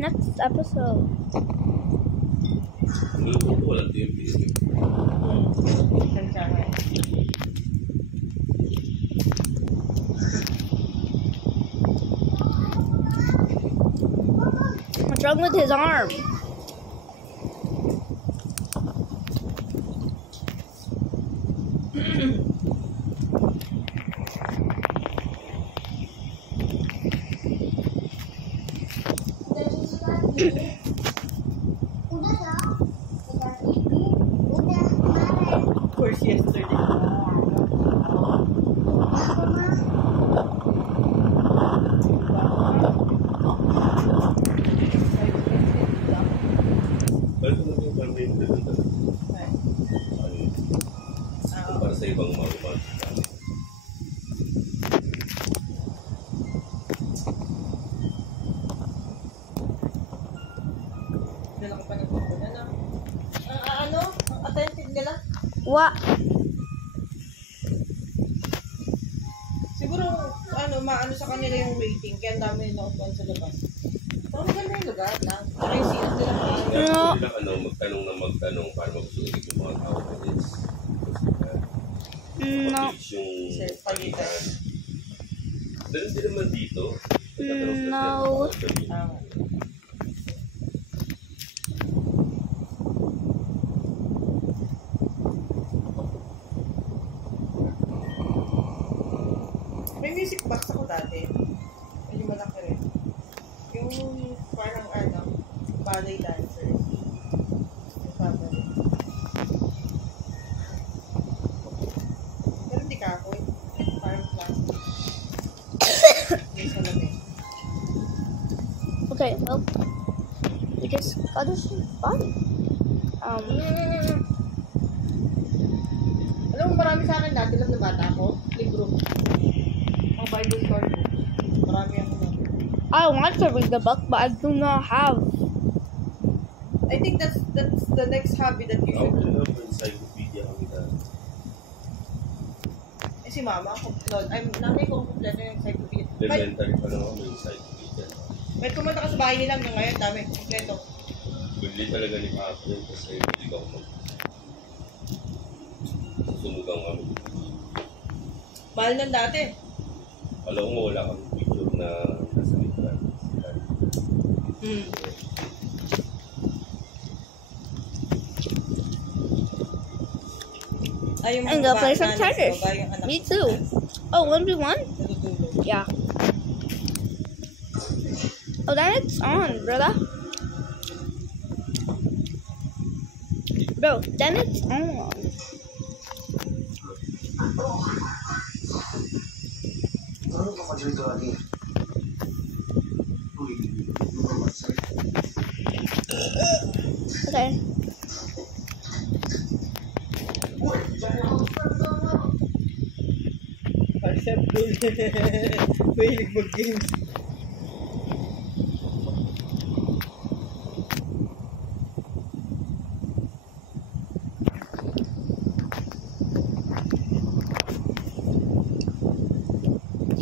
next episode. What's wrong with his arm? Of course, yesterday. Para sa ibang mga umat. Dala ko pa ng kukunan na. Ano? Attentive nila? What? Siguro, maano sa kanila yung waiting. Kaya ang dami nila upuan sa labas. Pero maganda yung lugar lang. Para yung sila sila pa. No. Magtanong para magsulit yung mga tao. No. Yung palitan. Ganun din naman dito. No. May music box ako dati. Medyo malaki rin. Yung parang ballet dancer. Yung family. Pero hindi ka ako eh. Parang plastic. May salamin. Okay, well, we just got this fun. Alam mo, marami sa akin dati lang na bata ako. Libro. Ang Bible storybook. Marami ako na. I want to read the book, but I do not have. I think that's the next hobby that you should do. Encyclopedia kami na. Eh si mama, nanay ko kompleto yung encyclopedia. Elementary pa lang ako may encyclopedia. May kumunta ka sa bahay nila hanggang ngayon, dami, kompleto. Bili talaga ni Papa yun kasi hindi ako susunugang kami. Mahal nun dati. Alam mo, wala kang picture na nasa likuran. Ay, yung And go play some nanis Tetris. ko, yung anak Me ko, too. Oh, 1v1? natutulog. Yeah. Oh, then it's on, brother. Bro, then it's on. Okay. Acceptable. Mahilig mag-games.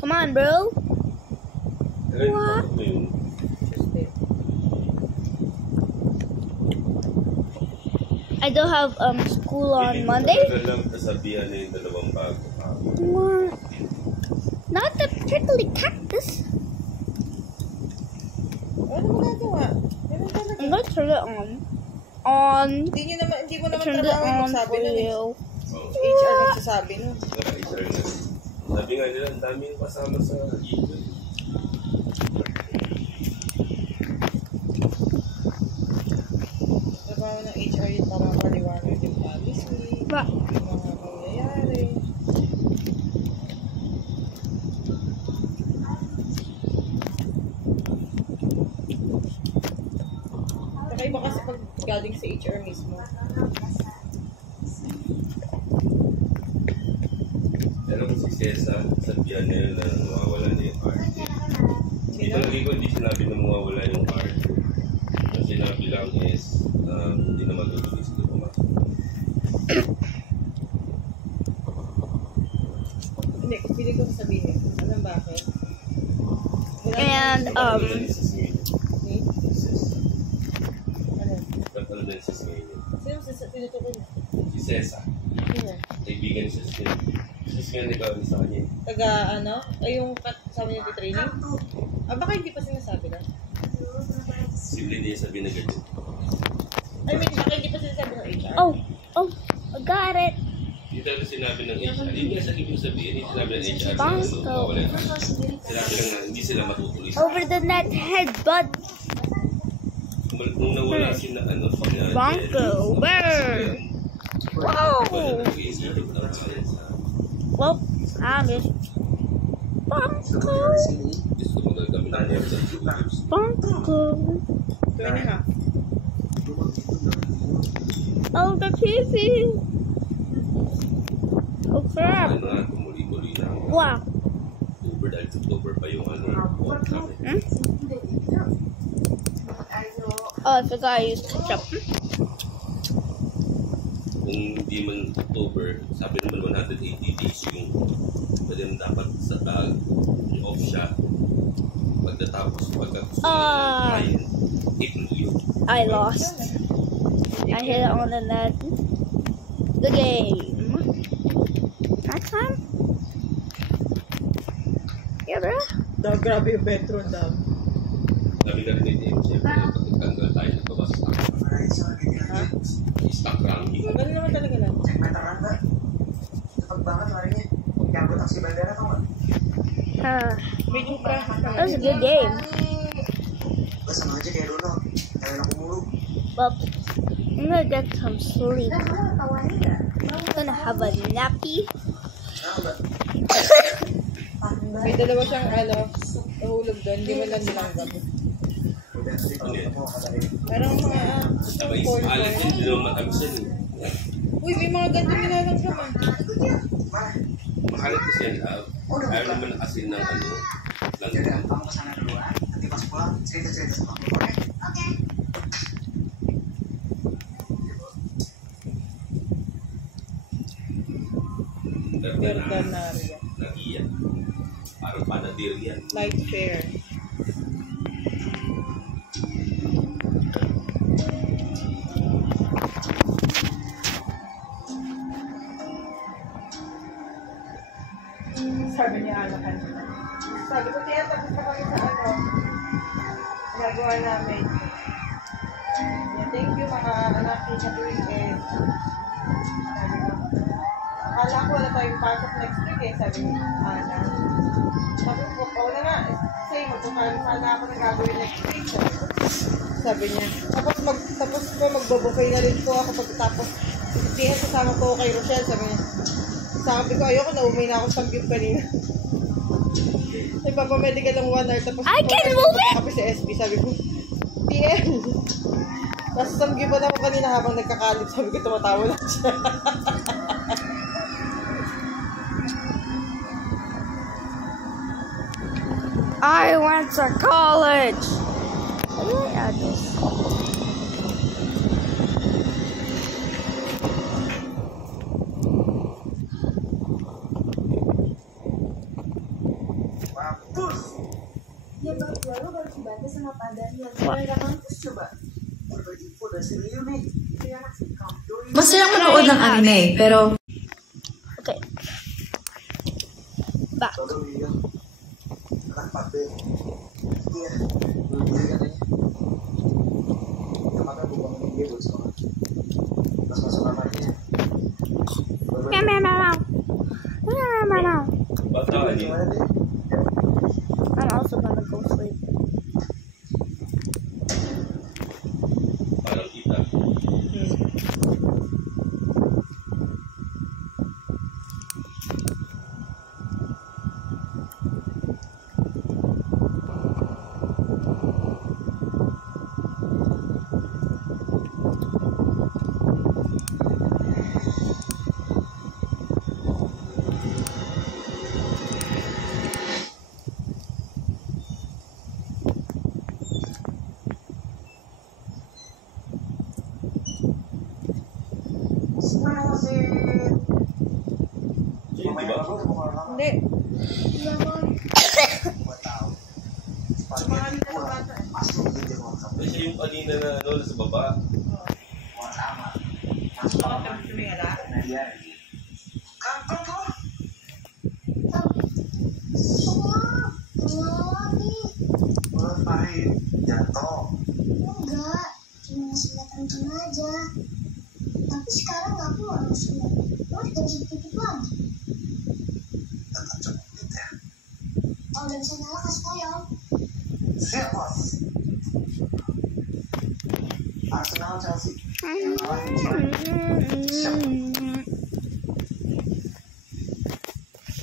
Come on, bro. What? I don't have school on Monday. What? Not the prickly cactus. Ano magagawa? Meron talaga. I'm gonna turn it on. On. Hindi mo I naman turned it trabaho yung on magsabi for nun eh. you. HR magsasabi nun. Sabi nga nila, ang dami yung kasama sa email. Trabaho ng HR yun para maliwanag yung policy, Ba? yung mga mangyayari. Kakaiba kasi pag galing sa HR mismo. Pero kung si Cesar, sabihan na yun na mawawala niya yung art. Hindi sinabi na mawawala yung art. Ang sinabi lang is, hindi na matutuloy sila pumasok. Hindi, pili ko sasabihin. Alam bakit? And, Si Cesa. Sino? Kaibigan ni Sis Mel. Sis Mel nagkawin sa kanya. Taga ano? Ay yung kasama niyo training? Baka hindi pa sinasabi na. Simple din sabi na ganyan. I mean, baka hindi pa sinasabi ng HR. Oh, I got it. Hindi talaga sinabi ng HR. Hindi nga sa ibig sabihin, hindi sinabi ng HR. Bangko. Sinabi lang na hindi sila matutuloy. Over the net headbutt. Nung nawala si na ano, si na Bangko. Burr. Wow. Well, miss. Bangko. Gusto mo lang kami na sa Julius. Bangko. 2.5. Oh, the TV. Oh, crap. Ano nga, tumuli-tuli na. Wow. October, dahil October pa yung ano. Hmm? Oh, I forgot I used ketchup. Kung hindi man October, sabi naman 180 days yung pwede na dapat sa tag, yung off siya. Pagkatapos, client, April yun. I lost. I hit it on the net. The game. Next time? Yeah, bro. Grabe yung Petro dam. Sabi ka rin ni siyempre, pagkatanggal tayo ng bawas Ha? stock ranking. Ganun naman talaga lang. Medyo practice That was a good game. But I'm gonna get some sleep. I'm gonna have a nappy. May dalawa siyang nahulog doon. Hindi mo lang nilang gabi. Parang mga Sabay, alat yun, hindi naman matamis yan eh. Uy, may mga ganito nilalang naman. Makalat kasi yan, ayaw naman asin ng ano, lang. Gardanaria. Nagiyan. Parang panadir yan. Light fair. Sabi niya kanina. Sabi ko, kaya tapos na kami sa ginagawa namin. Yeah, thank you mga anak sa weekend. Sabi ko, akala ko wala tayong pasok next week eh, sabi ni Ana. Sabi ko, na nga, say, magpapalala sana ako na gagawin next week. Sabi niya. Tapos ko magbabuffet na rin po ako pagkatapos. Hindi kasama ko kay Rochelle, sabi niya. Sabi ko, ayoko na, umay na ako sa samgyup kanina. Nagpapamedical lang 1 hour, tapos I can move it! Sabi sa SB, sabi ko, TL. Nasa samgyup pa ako kanina habang nagkakalit, sabi ko, tumatawa lang siya. I went to college. What did I add this? Masayang manood ng anime, pero Okay. Back. Meow. Bata ka niya. I'm also gonna go sleep. Parang kita. Di ba? Hindi. Kasi yung kanina na ano, nasa baba. Baka tapos tumingala. familiar. Kampang ko? Bakit? Ganito. Enggak, cuma silatan aja. Tapi sekarang aku harus sulat. Terus gak bisa titip lagi. Tetap cukup ya. Kalau udah bisa nyala kasih tau ya, Om. Siap, Bos. Arsenal Chelsea. Yang kalah siap.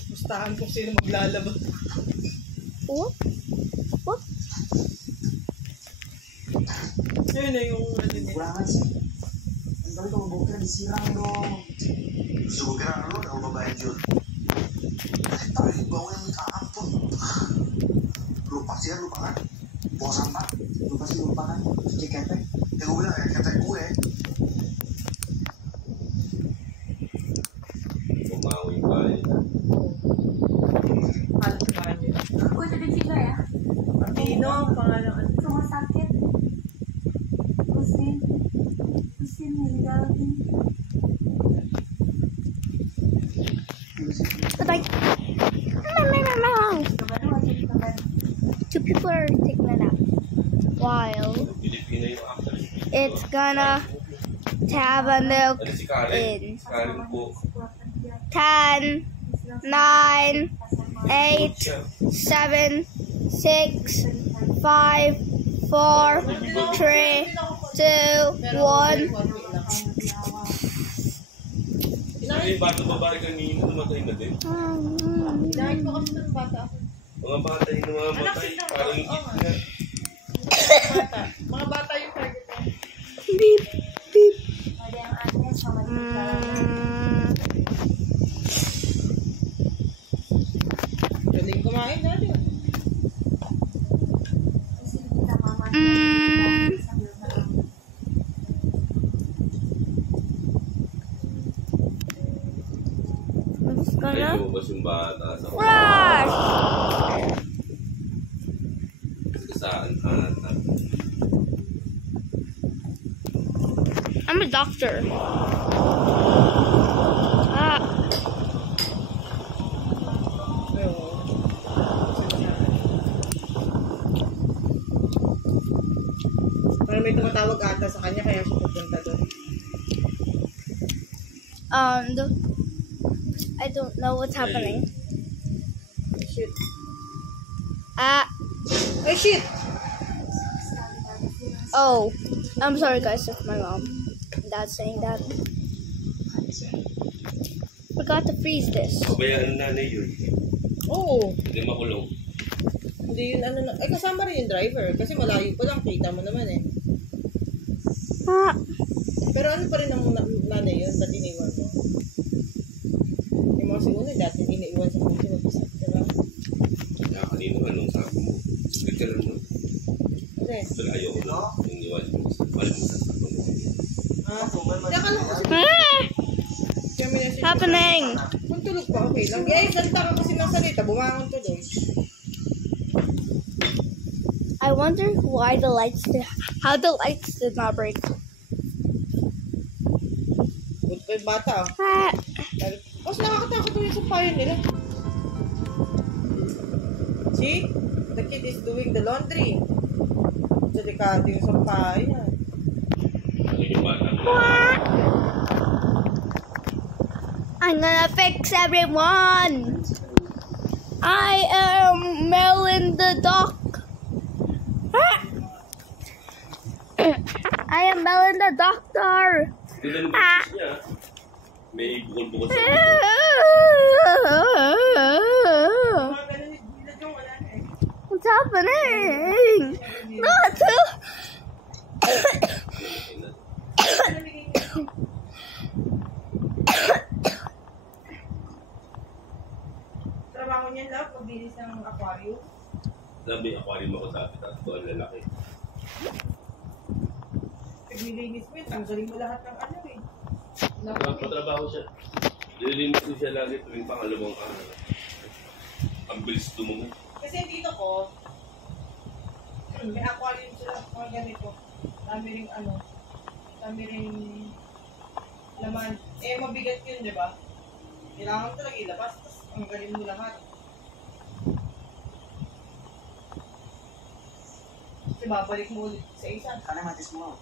Gustahan kung sino maglalabas. What? What? Yun na yung ano niya. Kurangan sih. Ang dami ko mabuker, disirang dong. Gusto ko kira lu, ako babae Jun. Kahit tayo, bawa yang minta ampun. Lupa sih ya, lupa kan? Bawa sampah, lupa sih lupa kan? Cuci ketek. Ya gue bilang ya, ketek gue. Kumawi pa eh. Alam ko ba niya? Uy, sabi sila ya. Pino, ang pangalan. Sumasakit. Kusin. Kusin, nilagawin. Bye. Kabalo, wajib kabalo. Two people are taking a nap. While Pilipino yung actor. it's gonna have a look Ano si Karen? in Si Karen po. 10, 9, 8, 7, 6, 5, 4, 3, 2, 1. Ano yung bata babae kanina namatay na din? Dahil ko kasi ng bata ako. Mga bata yung namamatay. Parang higit na. Bata. Mga bata yung target ko. Beep, beep. Ada yang aneh sama di Galing kumain dati. Kasi kita mama sambil makan. I'm just Ay, gonna lumabas yung bata sa rush. saan ata. I'm a doctor. Ah, Parang may tumatawag ata sa kanya kaya siya pupunta doon. I don't know what's happening. Shit. Ah, Ay, shit! oh, I'm sorry guys if my mom and dad saying that. Forgot to freeze this. Pabayaan na nanay yun. Oo. Hindi makulong. Hindi yun ano na. Ay, kasama rin yung driver. Kasi malayo pa lang. Kita mo naman eh. Ah, Pero ano pa rin ang nanay yun? Ba't iniwan mo? Yung mga siguro dati iniiwan sa kung mag-isa. Diba? Kaya kanino anong sabi mo? Sige ka lang mo. Ano eh? Pero ayoko na. Yung iwan mo. Balik mo sa sakong mo. Ah, teka lang kasi. Kaya may nasa- happening. Kung tulog pa, okay lang. Eh, salita ka kasi ng salita. Bumangon tuloy. I wonder why how the lights did not break. Good pa yung bata oh. Ah, Mas nakakatakot yung sampayan nila. See? The kid is doing the laundry. Delikado yung sampayan. Ano yung bata mo? I'm gonna fix everyone. I am Melon the Doc. I am Melon the Doctor. Tignan mo yung niya. May bukol-bukol sa ulo. Mga ganun yung bilad yung wala na eh. What's happening? Not to. Trabaho niya lang, paglinis ng aquarium. Sabi, aquarium ako sa atin. Tapos ang lalaki. Paglilinis mo yun, tanggalin mo lahat ng ano eh. Patrabaho siya. Nililinis ko siya lagi tuwing pangalawang araw. Ang bilis tumungo. Kasi dito ko, may aquarium sila, mga ganito. Dami ring ano, dami ring Laman. Eh, mabigat yun, di ba? Kailangan mo talaga ilabas, tapos ang galing mo lahat. Kasi babalik mo ulit sa isa. Sana matis mo.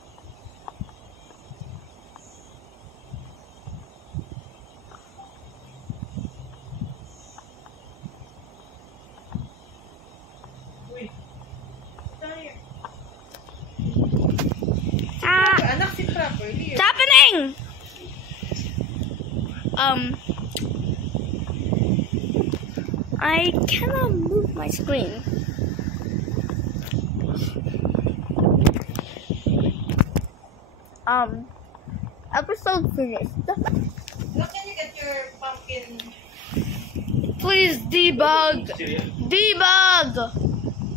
Uy. Tayo. Ah! Anak, sit properly. What's happening? I cannot move my screen. Episode finished. Look, can you get your pumpkin? Please debug. Cereal. Debug.